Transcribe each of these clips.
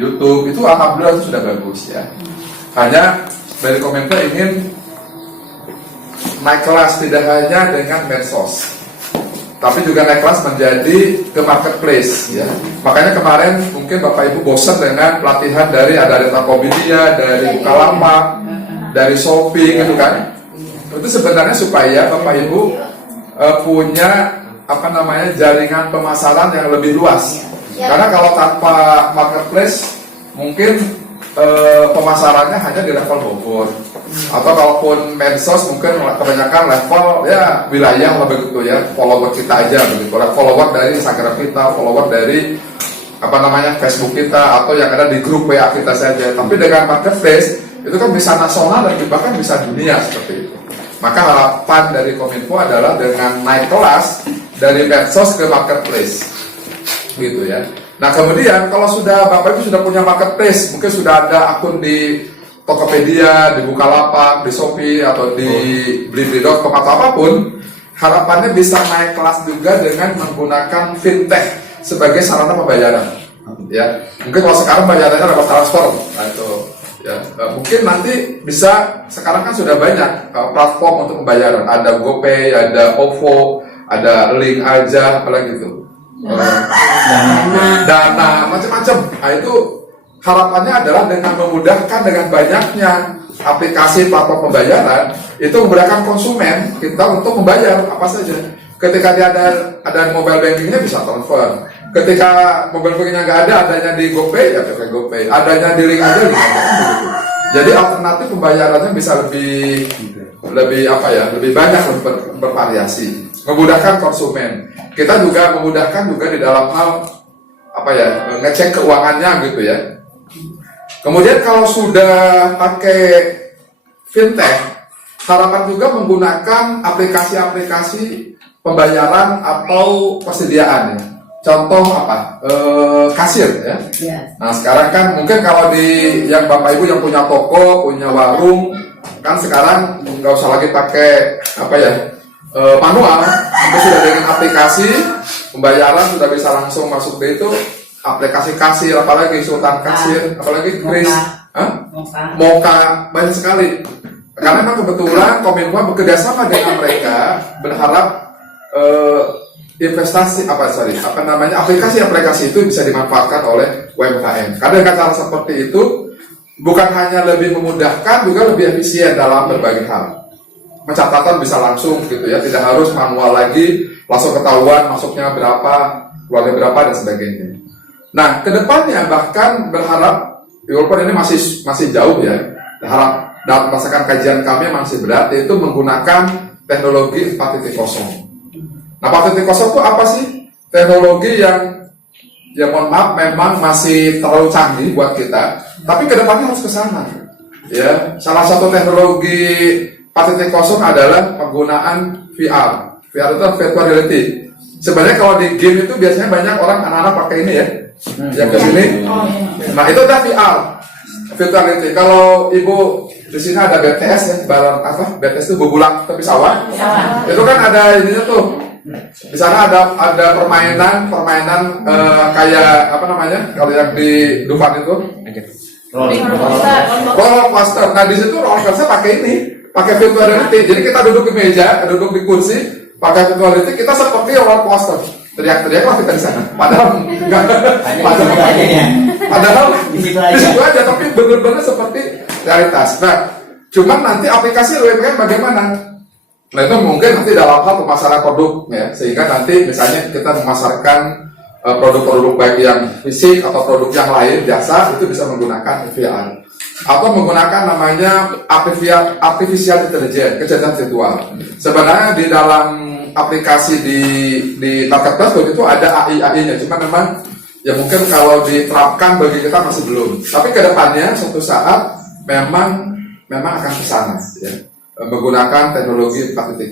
YouTube, itu alhamdulillah itu sudah bagus ya. Hanya dari Kominfo ingin naik kelas tidak hanya dengan medsos, tapi juga naik kelas menjadi ke marketplace ya. Makanya kemarin mungkin Bapak Ibu bosan dengan pelatihan dari ada Tokopedia, dari Bukalapak, dari Shopee gitu kan. Itu sebenarnya supaya Bapak Ibu punya jaringan pemasaran yang lebih luas. Karena kalau tanpa marketplace mungkin pemasarannya hanya di level Bogor, atau kalaupun medsos mungkin kebanyakan level ya wilayah lah begitu ya, follower kita aja begitu, follower dari Instagram kita, follower dari Facebook kita, atau yang ada di grup WA kita saja. Tapi dengan marketplace itu kan bisa nasional dan bahkan bisa dunia seperti itu. Maka harapan dari Kominfo adalah dengan naik kelas dari medsos ke marketplace gitu ya. Nah kemudian kalau sudah Bapak Ibu sudah punya marketplace, mungkin sudah ada akun di Tokopedia, di Bukalapak, di Shopee, atau di Blibli.com atau apapun, harapannya bisa naik kelas juga dengan menggunakan fintech sebagai sarana pembayaran ya. Mungkin kalau sekarang bayarannya lewat transfer, nah itu ya, mungkin nanti bisa, sekarang kan sudah banyak platform untuk pembayaran, ada GoPay, ada OVO, ada Link aja, apalagi itu Dana, macam-macam. Nah itu harapannya adalah dengan memudahkan, dengan banyaknya aplikasi platform pembayaran, itu memudahkan konsumen kita untuk membayar apa saja. Ketika dia ada mobile bankingnya bisa transfer. Ketika mobile bankingnya nggak ada, adanya di GoPay ya pakai GoPay, adanya di Link aja gitu. Jadi alternatif pembayarannya bisa lebih banyak, lebih bervariasi, memudahkan konsumen. Kita juga memudahkan juga di dalam hal ngecek keuangannya gitu ya. Kemudian kalau sudah pakai fintech, harapan juga menggunakan aplikasi-aplikasi pembayaran atau persediaan ya. Contoh kasir ya. Nah sekarang kan mungkin kalau di yang Bapak Ibu yang punya toko, punya warung, kan sekarang nggak usah lagi pakai manual, sudah dengan aplikasi pembayaran sudah bisa langsung masuk ke itu. Aplikasi kasir, apalagi Sultan Kasir, apalagi Kris, Moka, banyak sekali. Karena memang kebetulan Kominfo bekerjasama dengan mereka, berharap aplikasi-aplikasi itu bisa dimanfaatkan oleh UMKM. Karena dengan cara seperti itu bukan hanya lebih memudahkan, juga lebih efisien dalam berbagai hal. Pencatatan bisa langsung gitu ya, tidak harus manual lagi, langsung ketahuan masuknya berapa, keluarnya berapa dan sebagainya. Nah, kedepannya bahkan berharap, walaupun ini masih jauh ya, berharap dalam berdasarkan kajian kami masih berat, yaitu menggunakan teknologi 4.0. Nah, 4.0 itu apa sih? Teknologi yang mohon maaf memang masih terlalu canggih buat kita, tapi kedepannya harus ke sana. Ya, salah satu teknologi 4.0 adalah penggunaan VR. VR itu virtual reality. Sebenarnya kalau di game itu biasanya banyak orang anak-anak pakai ini ya. Yang ke sini. Nah, itu ada VR. Virtual reality. Kalau Ibu di sini ada BTS ya, BTS itu bebulang tepi sawah. Itu kan ada ininya tuh. Di sana ada permainan kayak kalau yang di Dufan itu roller coaster. Nah, di situ roller coaster pakai virtual reality. Jadi kita duduk di meja, duduk di kursi, pakai virtual reality, kita seperti roller coaster. Teriak-teriak lah kita di sana. Padahal enggak. Padahal di situ aja, tapi benar-benar seperti realitas. Nah, cuman nanti aplikasi UMKM bagaimana? Nah, itu mungkin nanti dalam hal pemasaran produk ya, sehingga nanti misalnya kita memasarkan produk-produk baik yang fisik atau produk yang lain, jasa, itu bisa menggunakan VR. Atau menggunakan namanya artificial intelligence, kecerdasan virtual. Sebenarnya di dalam aplikasi di marketplace itu ada AI-nya, cuma memang ya mungkin kalau diterapkan bagi kita masih belum. Tapi kedepannya suatu saat memang akan ke sana ya, menggunakan teknologi 4.0.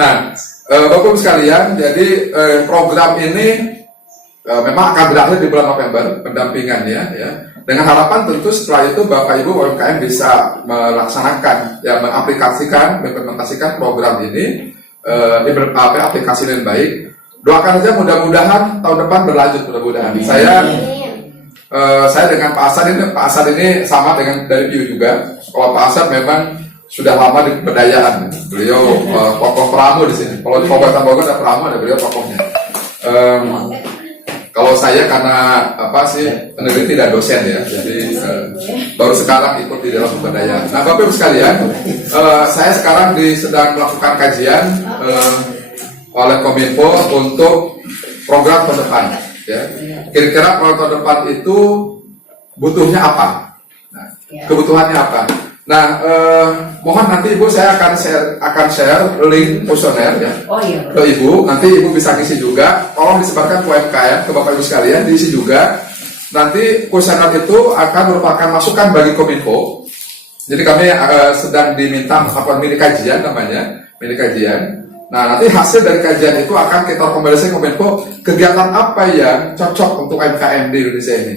Nah, Bapak Ibu sekalian, jadi program ini memang akan berakhir di bulan November pendampingannya ya. Dengan harapan tentu setelah itu Bapak Ibu UMKM bisa melaksanakan ya, mengimplementasikan program ini di aplikasi yang baik. Doakan saja mudah-mudahan tahun depan berlanjut mudah-mudahan. saya dengan Pak Asad ini sama dengan dari PIU juga. Kalau Pak Asad memang sudah lama di kebudayaan, beliau tokoh pramu di sini. Kalau di Kabupaten Bogor ada pramu, ada beliau tokohnya. Kalau saya karena peneliti dan dosen ya, jadi baru sekarang ikut di dalam kebudayaan. Nah, Bapak Ibu sekalian, saya sekarang sedang melakukan kajian oleh Kominfo untuk program ke depan. Ya. Kira-kira program ke depan itu butuhnya apa? Nah, kebutuhannya apa? Nah, mohon nanti Ibu saya akan share link kuesioner ya ke Ibu. Nanti Ibu bisa ngisi juga. Tolong disebarkan ke UMKM, ke Bapak Ibu sekalian, diisi juga. Nanti kuesioner itu akan merupakan masukan bagi Kominfo. Jadi kami sedang diminta melakukan mini kajian namanya, mini kajian. Nah, nanti hasil dari kajian itu akan kita rekomendasikan Kominfo kegiatan apa yang cocok untuk UMKM di Indonesia ini.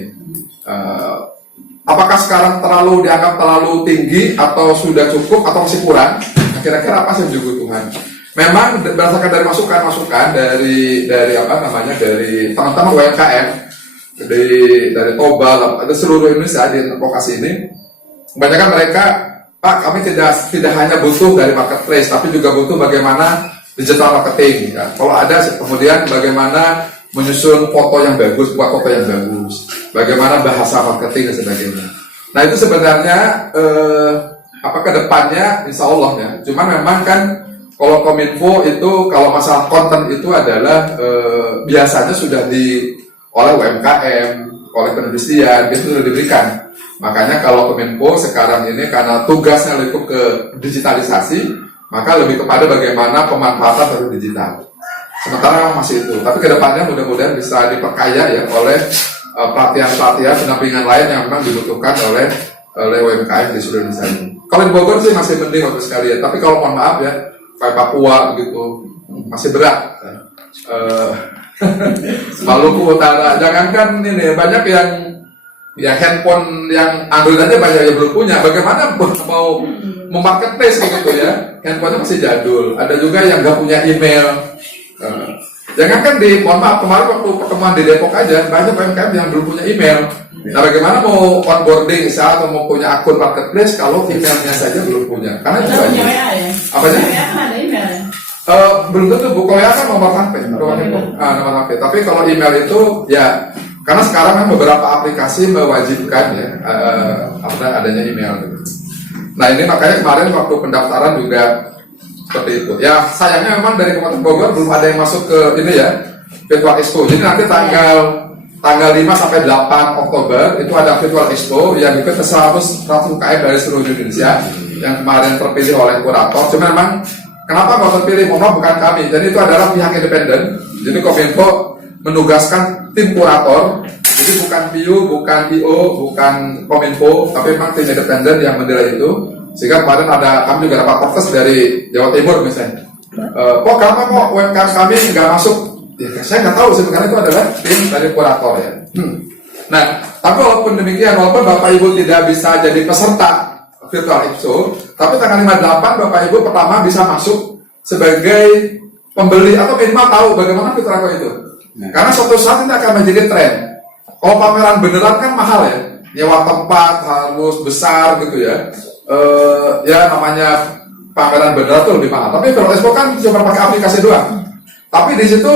Apakah sekarang dianggap terlalu tinggi atau sudah cukup atau masih kurang? Nah, kira-kira apa sih kebutuhan? Memang berdasarkan dari masukan-masukan dari teman-teman UMKM dari Tobal, ada seluruh Indonesia di lokasi ini. Kebanyakan mereka, Pak, kami tidak hanya butuh dari marketplace, tapi juga butuh bagaimana digital marketing. Ya. Kalau ada, kemudian bagaimana menyusun foto yang bagus, buat foto yang bagus, bagaimana bahasa marketing dan sebagainya. Nah, itu sebenarnya ke depannya insya Allah ya. Cuman memang kan kalau Kominfo itu kalau masalah konten itu adalah biasanya sudah oleh UMKM, oleh perindustrian itu sudah diberikan. Makanya kalau Kominfo sekarang ini karena tugasnya lebih ke digitalisasi, maka lebih kepada bagaimana pemanfaatan dari digital. Sementara masih itu, tapi kedepannya mudah-mudahan bisa diperkaya ya oleh pelatihan-pelatihan pendampingan lain yang memang dibutuhkan oleh UMKM di seluruh Indonesia ini. Kalau di Bogor sih masih penting waktu sekalian, tapi kalau mohon maaf ya, kayak Papua gitu masih berat. Maluku Utara, jangankan ini banyak yang handphone yang Android aja banyak yang belum punya. Bagaimana mau marketplace gitu ya? Handphonenya masih jadul. Ada juga yang nggak punya email. Jangankan mohon maaf, kemarin waktu pertemuan di Depok aja banyak UMKM yang belum punya email. Nah, bagaimana mau onboarding atau mau punya akun marketplace kalau emailnya saja belum punya? Karena itu banyak. Apa sih? Belum tentu, Bu. Kalau ya kan nomor HP, nomor HP. Tapi kalau email itu ya, karena sekarang kan beberapa aplikasi mewajibkan ya adanya email. Nah, ini makanya kemarin waktu pendaftaran juga seperti itu. Ya, sayangnya memang dari Kabupaten Bogor belum ada yang masuk ke ini ya, Virtual Expo. Jadi nanti tanggal 5 sampai 8 Oktober itu ada Virtual Expo yang ikut 100 UKM dari seluruh Indonesia yang kemarin terpilih oleh kurator. Cuma memang kenapa nggak terpilih? Mohon bukan kami. Jadi itu adalah pihak independen. Jadi Kominfo menugaskan tim kurator. Jadi bukan PIU, bukan IO, bukan Kominfo, tapi memang tim independen yang menilai itu. Sehingga kemarin kami juga dapat protes dari Jawa Timur misalnya. Kok UMKM kami nggak masuk? Ya, saya nggak tahu sebenarnya itu adalah tim dari kurator ya. Nah, tapi walaupun demikian, walaupun Bapak Ibu tidak bisa jadi peserta Virtual Expo, tapi tanggal 58 Bapak Ibu pertama bisa masuk sebagai pembeli atau minimal tahu bagaimana Virtual Expo itu. Karena suatu saat ini akan menjadi tren. Kalau pameran beneran kan mahal ya, nyewa tempat harus besar gitu ya. Ya namanya pameran beneran tuh lebih mahal. Tapi Virtual Expo kan cuma pakai aplikasi doang. Tapi di situ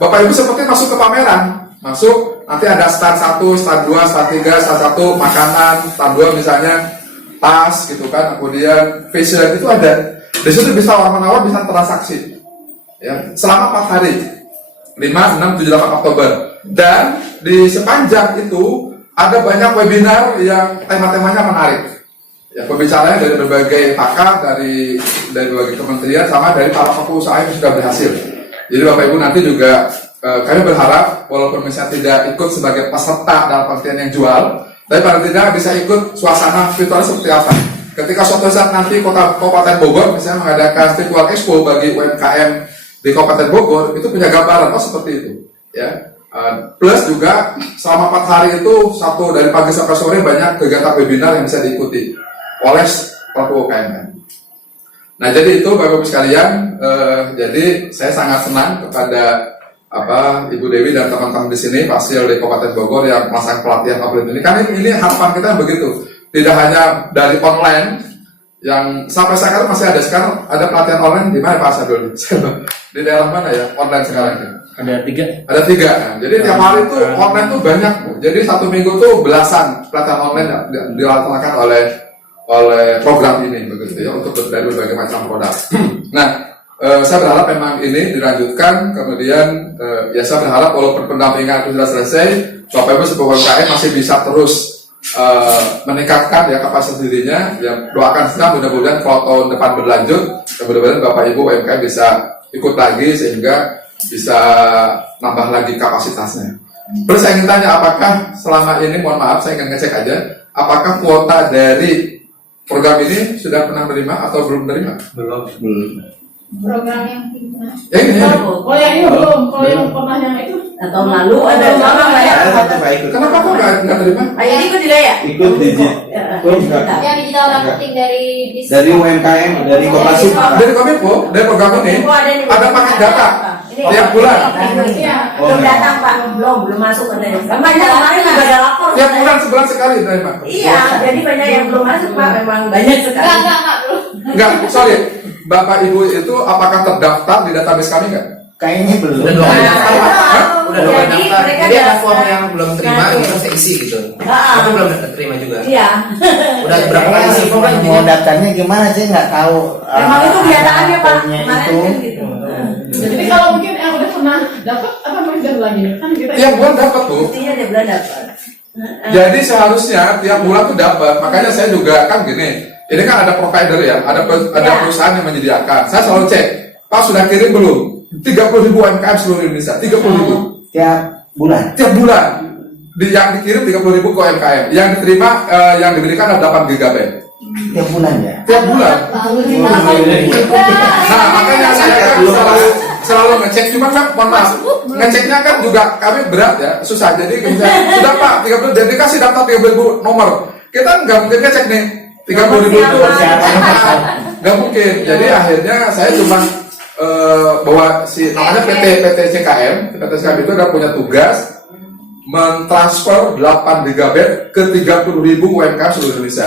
Bapak Ibu seperti masuk ke pameran, masuk nanti ada stand 1, stand 2, stand 3, stand 1 makanan, stand 2 misalnya tas gitu kan, kemudian facial itu ada. Di situ bisa orang-orang bisa transaksi, ya selama 4 hari, 5, 6, 7, 8 Oktober. Dan di sepanjang itu ada banyak webinar yang tema-temanya menarik. Ya, pembicaranya dari berbagai pakar, dari berbagai kementerian, sama dari para pelaku usaha yang sudah berhasil. Jadi Bapak Ibu nanti juga kami berharap walaupun misalnya tidak ikut sebagai peserta dalam pengertian yang jual, tapi paling tidak bisa ikut suasana virtual seperti apa. Ketika suatu saat nanti Kabupaten Bogor misalnya mengadakan Virtual Expo bagi UMKM di Kabupaten Bogor, itu punya gambaran seperti itu. Ya. Plus juga selama 4 hari itu dari pagi sampai sore banyak kegiatan webinar yang bisa diikuti oleh pelaku UMKM. Nah, jadi itu Bapak Ibu sekalian, jadi saya sangat senang kepada Ibu Dewi dan teman-teman di sini Fasil di Kabupaten Bogor yang melaksanakan pelatihan offline ini. Karena ini harapan kita begitu. Tidak hanya dari online yang sampai sekarang masih ada. Sekarang ada pelatihan online di mana Pak Sadul? Di daerah mana ya online sekarang? Ada 3. Ada 3. Nah, jadi tiap hari tuh online tuh banyak. Jadi 1 minggu tuh belasan pelatihan online dilaksanakan oleh program ini begitu ya, untuk dari berbagai macam produk. Nah, saya berharap memang ini dilanjutkan. Kemudian ya saya berharap walaupun pendampingan itu sudah selesai, Bapak Ibu sebuah UMKM masih bisa terus meningkatkan ya kapasitas dirinya. Ya, doakan saja mudah-mudahan kalau tahun depan berlanjut, mudah-mudahan Bapak Ibu UMKM bisa ikut lagi sehingga bisa nambah lagi kapasitasnya. Terus saya ingin tanya, apakah selama ini, mohon maaf saya ingin ngecek aja, apakah kuota dari program ini sudah pernah menerima atau belum menerima? Belum. Program yang mana? Ini. Oh yang ini belum, kalau yang pernah yang itu tahun lalu ada orang lah ya. Kenapa kok nggak terima? Ayah ikut juga ya? Ikut yang digital marketing dari dari UMKM, dari Koperasi. Dari Kominfo, dari program ini ada paket data tiap bulan. Belum datang Pak, belum masuk katanya. Banyak kemarin juga ada lapor. Tiap bulan sebulan sekali terima. Iya, jadi banyak yang belum masuk Pak, memang banyak sekali. enggak belum. Enggak, sorry. Bapak Ibu itu apakah terdaftar di database kami nggak? Kayaknya belum. Udah 2 kali daftar, Pak. Udah 2 kali Jadi daftar. mereka Jadi ada daftar. form yang belum terima, kita harus isi gitu. Tapi belum terima juga. Iya. Udah berapa kali isi form kan Mau daftarnya gimana sih nggak tahu. Memang itu kenyataannya Pak, formnya kemarin itu. kan gitu. Jadi kalau mungkin yang udah pernah dapat apa mungkin lagi kan kita Tiap bulan dapat tuh. Mestinya dia bulan dapat. Jadi seharusnya tiap bulan tuh dapat. Makanya saya juga kan gini. Ini kan ada provider ya, ada perusahaan yang menyediakan. Saya selalu cek, Pak sudah kirim belum? 30.000 UMKM seluruh Indonesia, 30.000 Tiap bulan. tiap bulan. Yang dikirim 30.000 ke UMKM, yang diterima, yang diberikan adalah 8 GB. Tiap bulan ya. Tiap bulan. Nah makanya saya kan selalu ngecek, cuma kan mohon maaf, ngeceknya kan juga kami berat ya, susah. Jadi misalnya, sudah Pak 30, jadi kasih daftar 30.000 nomor. Kita nggak mungkin ngecek nih 30.000 itu nggak mungkin. Jadi akhirnya saya cuma bawa si namanya PT CKM itu udah punya tugas mentransfer 8 GB ke 30.000 UMKM seluruh Indonesia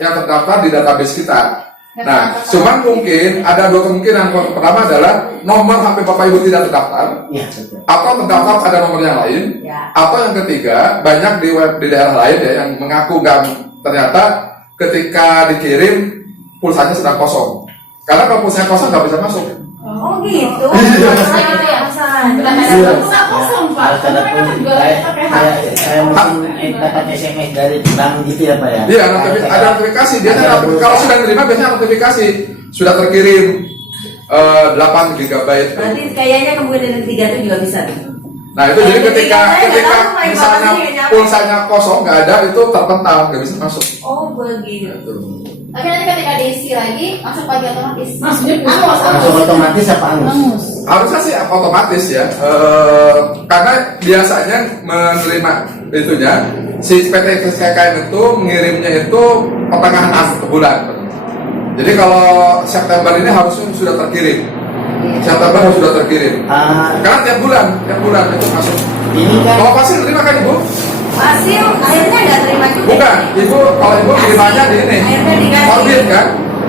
yang terdaftar di database kita. Nah, cuman mungkin ada 2 kemungkinan. Pertama adalah nomor HP Bapak Ibu tidak terdaftar, Iya, betul. atau terdaftar pada nomor yang lain, atau yang ketiga banyak di daerah lain ya yang mengaku ternyata ketika dikirim pulsanya sedang kosong. Karena kalau pulsanya kosong nggak bisa masuk. Oh gitu. nggak kosong Pak. Karena kan juga pakai HP. Saya mungkin dapat SMS dari bank gitu ya Pak ya. Iya, ada notifikasi. Dia kalau sudah terima biasanya notifikasi sudah terkirim 8 GB. Berarti kayaknya kemungkinan 3 itu juga bisa. Nah itu jadi ketika Ketika misalnya pulsanya kosong nggak ada, itu terpental nggak bisa masuk. Oh begitu. Tapi nanti ketika diisi lagi masuk pagi otomatis. Masuk Angus. otomatis apa angus? Harusnya sih otomatis ya, karena biasanya menerima itunya si PT KKN itu mengirimnya itu pertengahan bulan. Jadi kalau September ini harusnya sudah terkirim. September harus sudah terkirim. Karena tiap bulan itu masuk. Ini kan Kalau pasien terima kan Ibu? Hasil akhirnya nggak terima juga. Bukan, Ibu kalau Ibu terimanya di ini. Akhirnya dikasih. Orbit kan?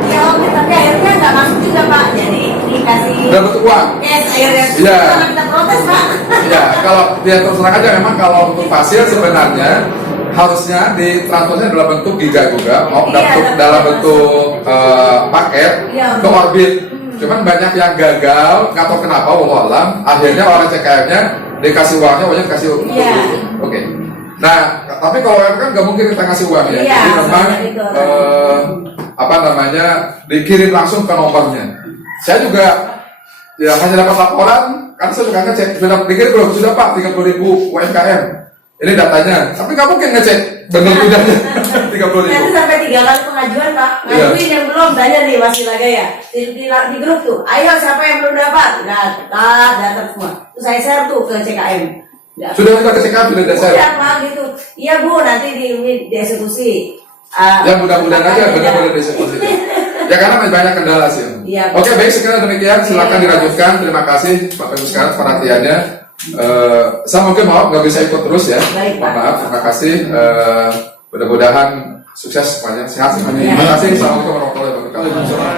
Ya orbit, tapi akhirnya nggak masuk juga Pak. Jadi dikasih Udah bentuk uang. cash akhirnya. Iya. Karena kita protes Pak. Ya, kalau dia terus terang aja memang kalau untuk pasien sebenarnya harusnya ditransfernya dalam bentuk giga juga, mau dalam bentuk paket Iya. ke orbit. Cuman banyak yang gagal, nggak tahu kenapa, wallahu alam. Akhirnya orang CKM-nya dikasih uangnya dikasih uang. Iya. Oke. Nah, tapi kalau kan nggak mungkin kita kasih uang ya. Iya, Jadi memang sama itu. dikirim langsung ke nomornya. Saya juga ya hanya dapat laporan, kan saya juga ngecek sudah dikirim belum, sudah Pak 30.000 UMKM. Ini datanya, tapi nggak mungkin ngecek benar tidaknya 30.000. Nanti sampai 3 kali pengajuan Pak. Iya. Ngajuin yang belum, tanya nih masih lagi ya. Di grup tuh, ayo siapa yang belum dapat? Data semua. Terus saya share tuh ke CKM. Sudah kita ke sudah dasar. Udah Pak gitu. Iya Bu, nanti dieksekusi. Ya mudah-mudahan aja benar-benar dieksekusi. Ya karena masih banyak kendala sih. Iya. Oke, baik, sekiranya demikian. Silakan Iya. dilanjutkan. Terima kasih Bapak Ibu sekalian perhatiannya. Saya mungkin maaf nggak bisa ikut terus ya. Baik, Mohon Pak. maaf. Terima kasih. Mudah-mudahan sukses semuanya, sehat semuanya. Iya. Terima kasih. Assalamualaikum warahmatullahi wabarakatuh.